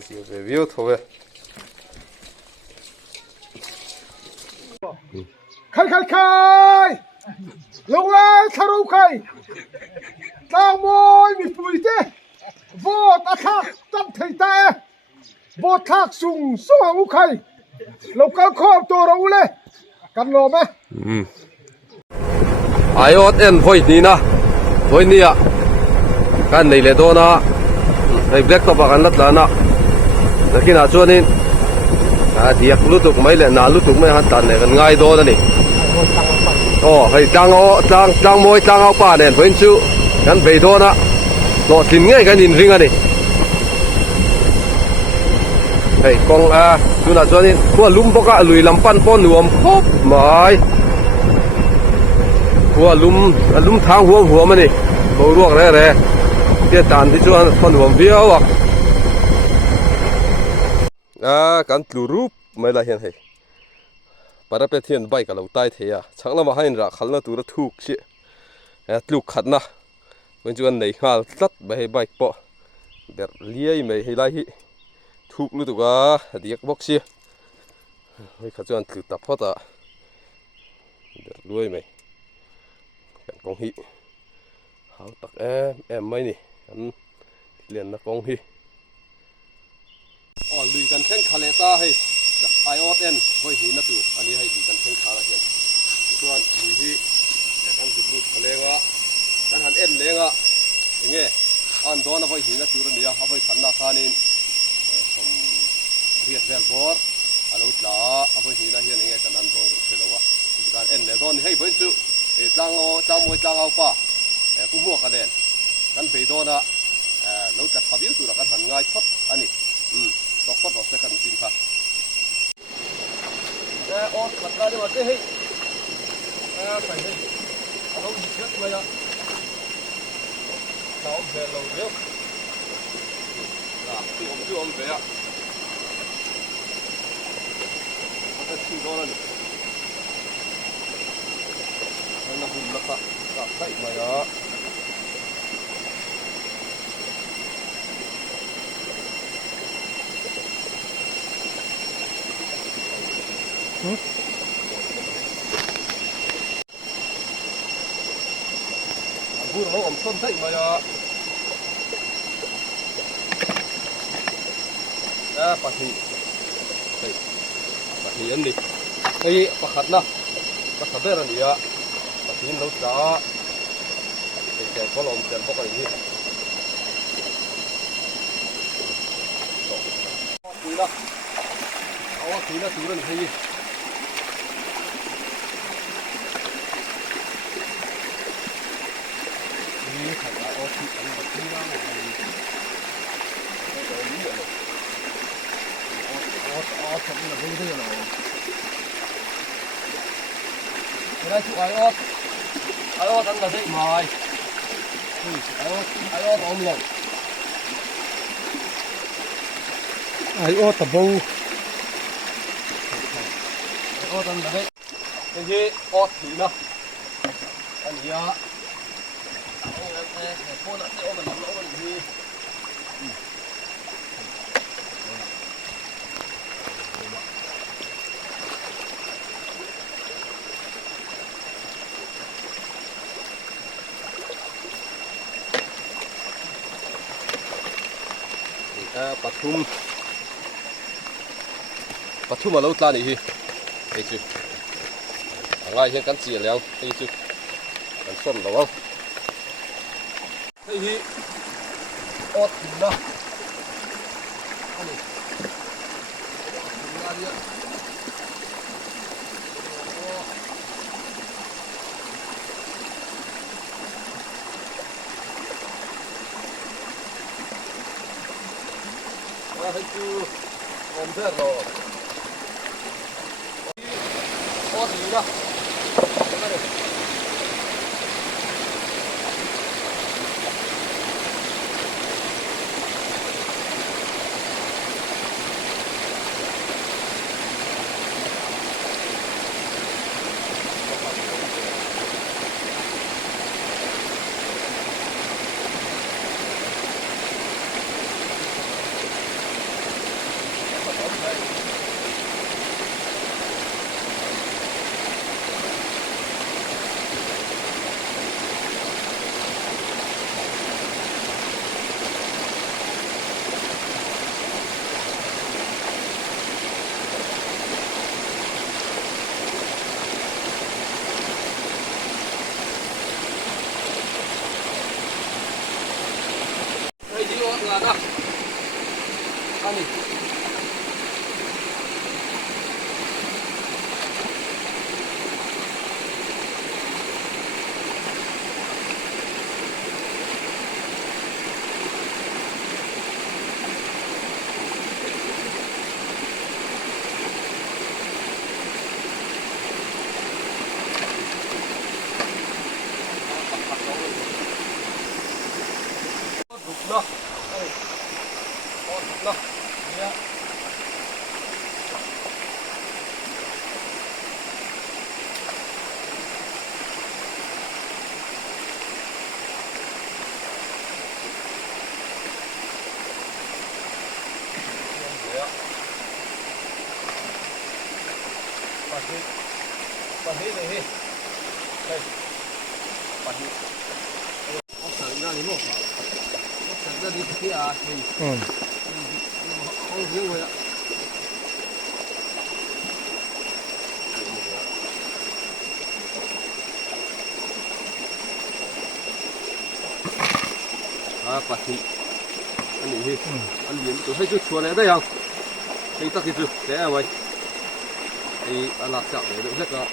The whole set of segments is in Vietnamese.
review thôi. khai khai khai lâu lai thà đâu khai tao môi mi pui thế vô ta thác tâm thầy ta vô thác sùng số hữu khai lâu cá khom to đâu lê căn lò mẹ ai ốt em voi ni à kan này lệ đó na này black top kan lát là na khi nào cho nên thiệt lúc tục mấy lệ nào lúc tục mấy hắn tàn này gần ngay đó này hay trang môi trang áo pa này vẫn chịu kan về đó na nó tin ngay cái nhìn riêng này hay con chú nào cho nên qua lúm bóc cả lùi làm pan pon nuông hốp mày qua lúm thang huống mà này bầu ruộng này cái tàn thì cho con huống biếu kan tlu rup mai la hian hei para pe thian bike ka lo tai theya changla ma hain ra khalna tura thuk chi tlu khatna wen chuan nei ngal tlat ba hei bike po ber liai mai hei lai hi thuk lu tuka diak box chi hei kha chuan tlu ta phota ber luai mai kan kong hi hau tak em mai ni kan lian na kong hi lùiกันแข้งขาเลต้าให้ไอออดเอ็นไว้หินนะตัวอันนี้ให้ลùยกันแข้งขาละเห็นส่วนลùยที่แต่กันจุดลุดทะเลงะกันหันเอ็นเลงะอย่างเงี้ยอันโดนเอาไว้หินนะตัวนี้เอาไว้ขันนาคานินสมเรียดเวลบอร์อันอุดละเอาไว้หินนะเห็นอย่างเงี้ยกันอันโดนเสร็จแล้ววะการเอ็นเลยโดนให้เพิ่นจุจ้างมวยจ้างเอาป่ะผู้มั่วกันเด่นกันไปโดนอะเราจะขับยิ่งตัวกันหันง่ายพัดอันนี้ตกฟัดออกจากกันจริงค่ะแต่ออกขัดได้มาเฮ้ยไปเฮ้ยเราหยิบเชือกมาอ่ะเราเดินเราเร็วที่อมเบียมันจะชิงโดนเลยมันจะบุญละค่ะกับใส่มาอ่ะบุญเราอมส้นใส่มาอ่ะปะทีอันนี้ไอ้ปะขัดนะปะขัดเบอร์นี่อ่ะปะทีเราจะแกะก็ลมแกะพวกอะไรนี่ทีละเอาทีละสูงเลยทีนี่ขัดเอาทีอันแบบนี้นะทำอะไรไม่ได้หรอกไม่ได้ช่วยไอ้ออดทำอะไรไม่ไอ้ออดอมหลงไอโอตะบูไอ้ออดทำอะไรไอ้ที่ออดถีนะอันนี้อ่ะพวกนั้นที่ออดมันหลงมันที่ปทุมมาแล้วตานี่ไอ้จุอะไรเห็นกันเสียแล้วไอ้จุกันส้มแล้ววะไอ้ที่อดนะอันนี้งานเยอะให้ดูอมเสื้อรอโอ้ดีนะ đây đi ôn là đó ăn đi đó đây con đó yeah. Pahi này hi, đây, pahi, có sợi ra đi mua, có sợi ra đi kia à, thì không riêng vậy ạ. Pahi, anh này hi, anh liền tụi hay chút chua này đây không? Thì ta kịp rồi, thế à vậy. Thì lạc chảo để đựng hết rồi.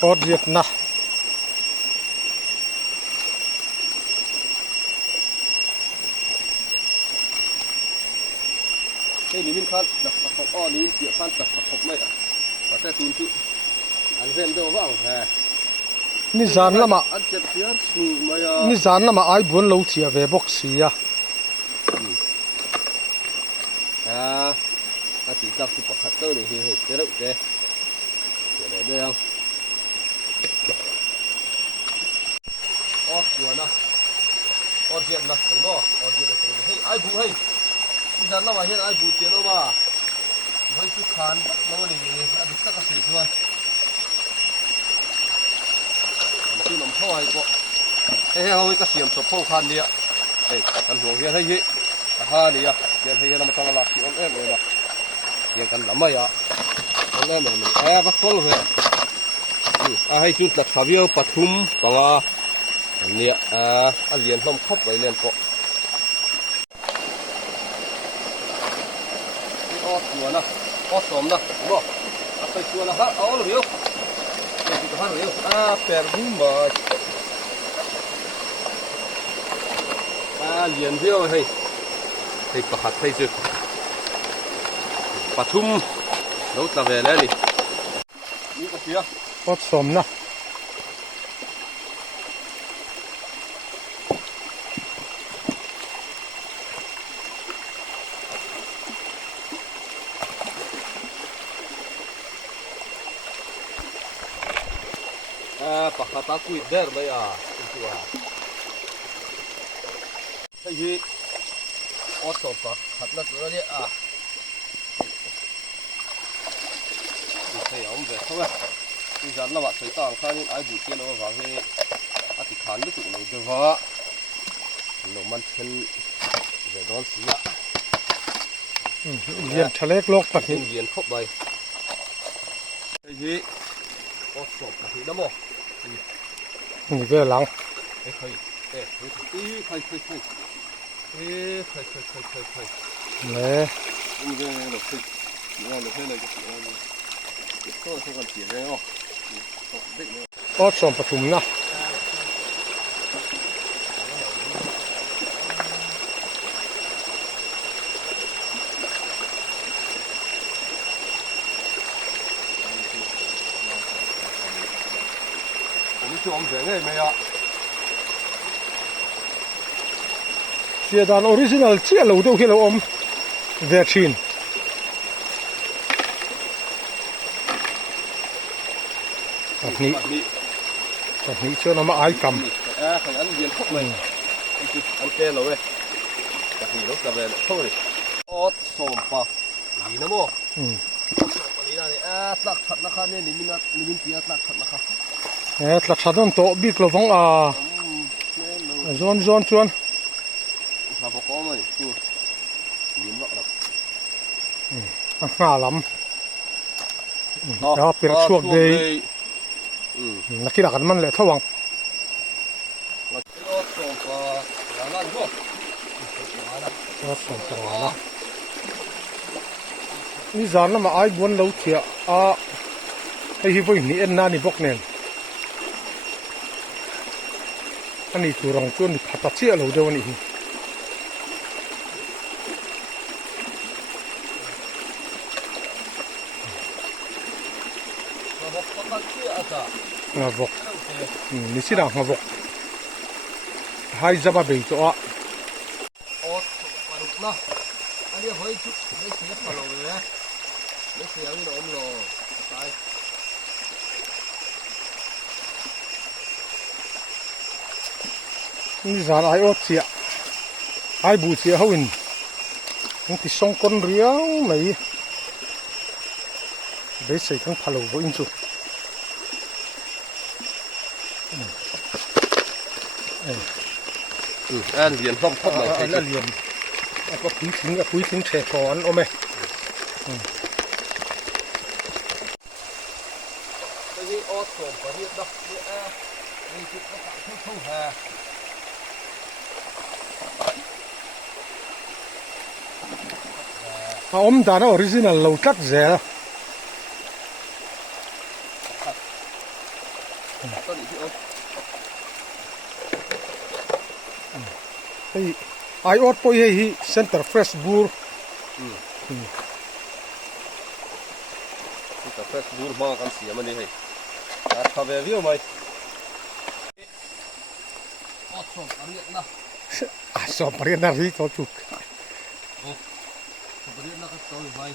Ốt diệt na. Cái ní mình khăn đặt khóc o ní mình chịu khăn đặt khóc mấy à? Và sẽ tún chữ. Anh xem đâu vào hè. Ni zan lama. Anh chụp phía sù mà. Ni zan lama ai buồn lâu chia về box à. À chỉ tập chụp khát tơ để hình chế độ thế. Để đấy đây không? Ót của nó, ót diện nó, đúng không? Ót diện là hey ai bù hey, bây giờ nó mà hiện ai bù tiền đâu mà, với chút khán bắt nó này, ăn tất cả sự luôn. Chứ nằm thôi quá, hey không cái xiêm sập phong khăn đi ạ, hey ăn huống hiện hay gì, ha đi ạ, hiện hay là một thằng lạc thì ông em rồi mà, hiện cần lắm rồi ạ, ông em mình bắt con rồi. Hay chút là thà viêu Pathum bằng nè liền hôm khóc vậy liền cọ ót chua nè ót xóm nè đúng không phải chua là hát áo là viêu đây thì hát viêu perfume liền viêu hay thì có hạt hay chưa Pathum đâu ta về đây đi như cái gì Ốt xóm na. Pakata kuit der baya itu cái gì ót sọp hạt lật rồi đấy thấy ông về không à bây giờ nó bảo thấy tao khai nên ai đủ tiền nó vào thì thì khán được cũng được vợ nó mang chân về đón xí ạ Liên thalek lok pat ni. Liên khóc đây cái gì ót sọp là gì đó mò Ni về lăng. ê khơi ê khơi ê khơi Nè. Ui đây là khơi nó là thế này cái tôi không còn chỉ đây không định Ốt xóm Pathum na.ผมชมเสียงเลยไหมอ่ะ Chia dan original chia lo đâu khi lo om. Ve chin. Ni cho nó mà ai cầm. Phải ăn viên khóc này ăn kê rồi cái gì lúc cả về thôi ót sôm pa gì nữa mò lý này tắc thật nó khăn nên mình tia tắc thật nó khăn tla chadon to bit lo vong a zon chuan sao có mày nhìn vợ nga lam đó pir chuak dei nakira kan man le thawang ót sôm pa là lan go ni zan lama ai buan lo thia a hi voi ni en na ni bok nen ani turang chuan ni phata chi lo de wani hi nga vok ni sira nga vok hai zaba be to a ót paruk na anh hỏi chút lấy xe phải rồi đấy lấy xe cái đó ông rồi tại ni zan ai ot chia ai bu chia hoin ang ti song kon riau mai be sei kang phalo bo in chu anh liền không không anh này là liền có quý thính trẻ con ôm mày cái ót sồn có hiện đó đi chụp nó cả không không hà ôm ta nó original lâu cắt rẻ cái ai ot poi hi center fresh bur cái fresh bur mà con xỉa mà đi hay thà về view mày ót sồn có hiện đó so parian na ri to chuk có hiện nó cái tôi mày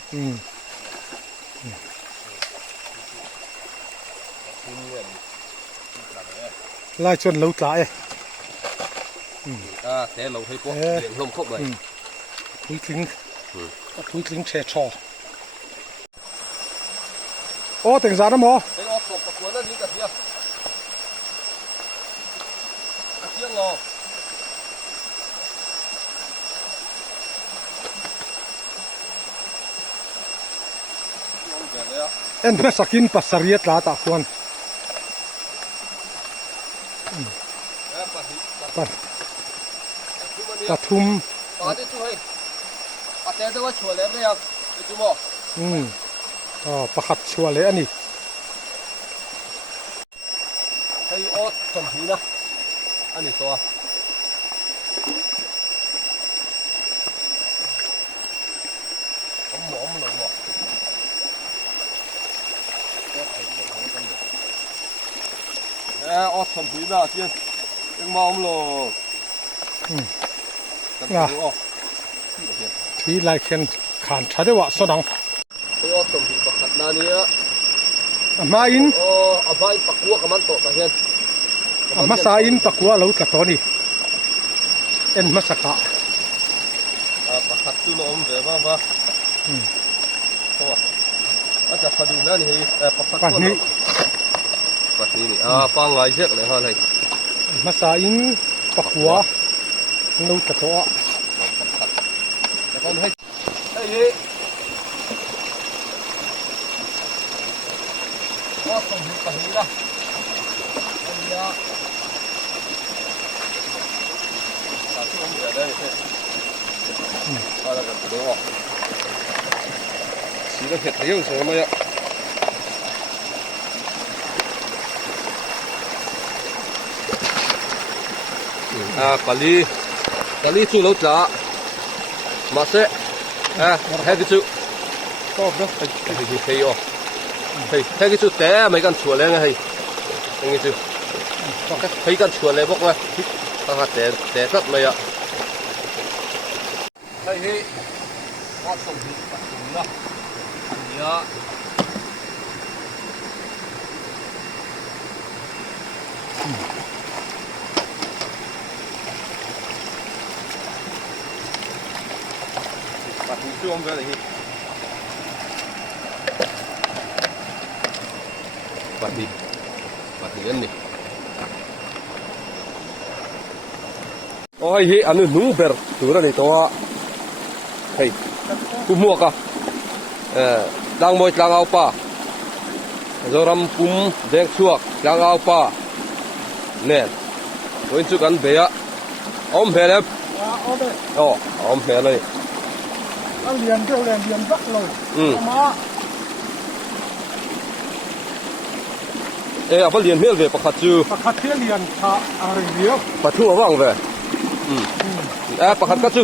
lai chuan lâu tla thế lâu hay quá điện lông khốc này quý thính trẻ trò ô tiền giá đó mò cái ót sồn có cuốn nó đi cả kia tiếng ngò en pe sakin pasariat la ta khuan pathum đi thôi thế đó chùa lẽ đây à chú mò pakhat chua le ani cái ót sồn gì đó anh đi xóa ống lồng mò ót sồn gì đó chứ nhưng mà ống lồng thi lai khen khan tha de wa so dang cái ót sồn gì bạc na nia ma in vai pakua kaman to ta hian ma sa in pakua lo tla to ni en masaka pakhat chu no om ve ba acha phadu na ni pakhat ni ni pa ngai jek le han hai ma sa in pakua lo tla to con hay đây có không hiểu cái gì đó đây là cái ông ở đây thế là cái đồ chỉ là thiệt yếu rồi mà kali chu lâu chả mà sẽ hay cái chú to đó hay yo hay cái chú té mấy con chuột lên hay cái chú hay con chuột lên bốc lên ta hạt té rất mấy ạ hay có sông gì bắt sông đó anh nhớ ช่วงกันนี่ปัดดีอันนี้โอ้ยอันนี้นุ่งเบอร์ตัวนี้ตัวเฮ้ยกูมัวกะดังมวยดังเอาป่าจอรำปุ่มแดงชัวดังเอาป่าเนี่ยวันสุกันเบียอมเบลล์อ๋ออมเบลเลย เอาเรียนเรียนสักเลยมา เอาไปเรียนเฮียเวปะคัดจู ประคัดเรียนท่าอะไรเดียว ปะทั่วว่างเวปะคัดกัดจู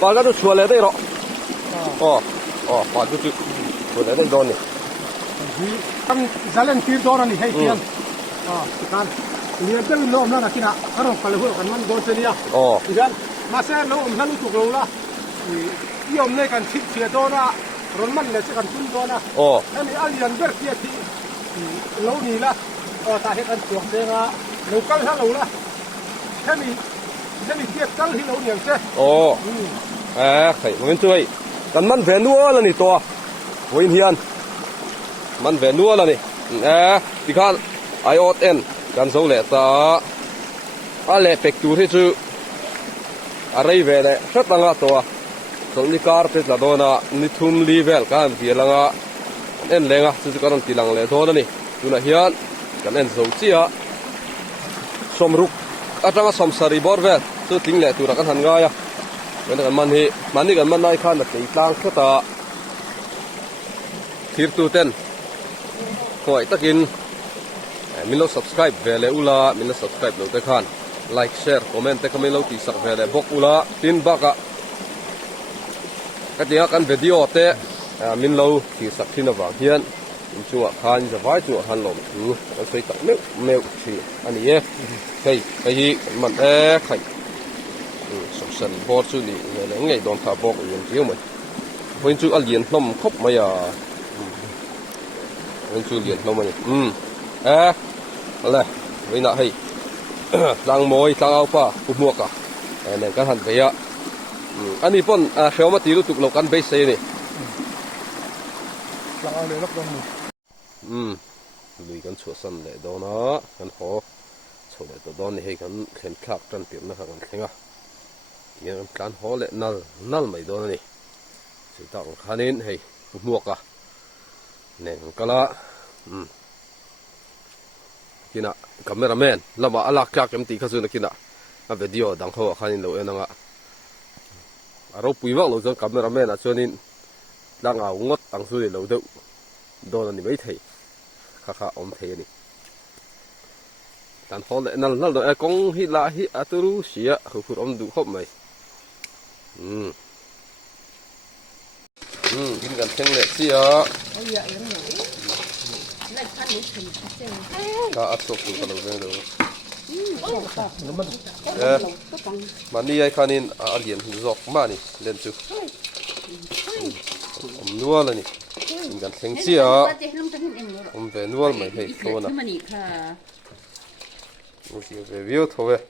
ปะคัดจูชัวร์เลยได้หรอปะคัดจูชัวร์เลยได้โดนนี่ ตั้งจะเล่นทีมโดนนี่ให้เพียงการเรียนเป็นโลมนั่นนะที่น่ะถ้าเราไปเลยพวกกันมันโดนเสียอีกอันมาเส้นโลมนั่นถูกลงละยอมในการชิดเสียโดนละรถมันเลยจะกันขึ้นโดนละอันนี้อันยันเบิร์เทียที่โลนี่ละตาเห็นกันตัวเสียละโลกัลถ้าโลละแค่มีเทียบกัลที่โลเนี่ยเจ้ใครมันช่วยกันมันแหวนนัวแล้วนี่ตัววินเฮียนมันแหวนนัวแล้วนี่ที่ข้าION กันโซเล่ตาอะไรเป็กตูที่ชื่ออะไรเวลาชัดตั้งตัวตรงนี้การเป็นละโดนะนิทุมลีเวลกันที่ละงะเอ็นเลงะสุดการที่ลังเลโทนั่นนี่ตัวนั้นเฮียนกันเอ็นโซเชียสมรุกอาจารย์สมสารีบอร์เวลตัวทิ้งเลยตัวรักกันหันง่ายเหมือนกันมันนี่กันมันนายข้านักตีตั้งแค่ตาทิร์ตูเต้นหอยตะกินมิลล์ subscribe เวลอุลามิลล์ subscribe เราได้ขัน like share comment แต่ก็มิลล์ที่สักเวลบอกอุลาตินบักะก็เดี๋ยวกันวิดีโอเตะมิลล์ที่สักที่นวางเฮียนจั่วขันจะไว้จั่วหันลมดูเราใช้ตักเมลที่อันนี้เฮ้ยไอ้มันใครสมสันบอสนี่เวลาไงโดนทับบอกอย่างเดียวมันวันจู่อัลเลียนล้มครบไหมอ่ะวันจู่เลียนล้มมันอะไรไม่น่าให้ลังมวยลังเอาป่ะผู้มัวกะเนี่ยก็หันไปอ่ะอันนี้ป้นเขียวมาตีลูกตุกเรากันเบสนี่ลังเอาเลยรับรองลุยกันชัวสันเลยโดนนะกันขอชัวเลยตัวโดนนี่ให้กันเข็นขับกันเตรียมนะครับกันเข่งอ่ะยังการขอเลยนั่นไม่โดนนี่สุดท้ายขันนี้ให้ผู้มัวกะเนี่ยก็ละกินะคาเมราแมนแล้วมาอลักจักยัมตีข้าศึกนักกินะวิดีโอดังเขาขันนี้เราเองนะเราปุยว่าเราจะคาเมราแมนชวนนี้ดังเอางดดังสุดเราดูโดนนี่ไม่เท่ข้าอมเท่นี่การขอเลยนั่นเรากงฮิลาฮิอัตุรุเสียเขาพูดอมดูครบไหมกินกันเท่งเลยเสียก็อัดสกุลกันเลยดูมันนี่ไอ้คันนี้อาเลียนจอกมานี่เล่นจุผมนัวเลยนี่กินกันเท่งเสียผมเป็นนัวไม่ให้ตัวนะโอ้ยเบบี้โถ่เว้ย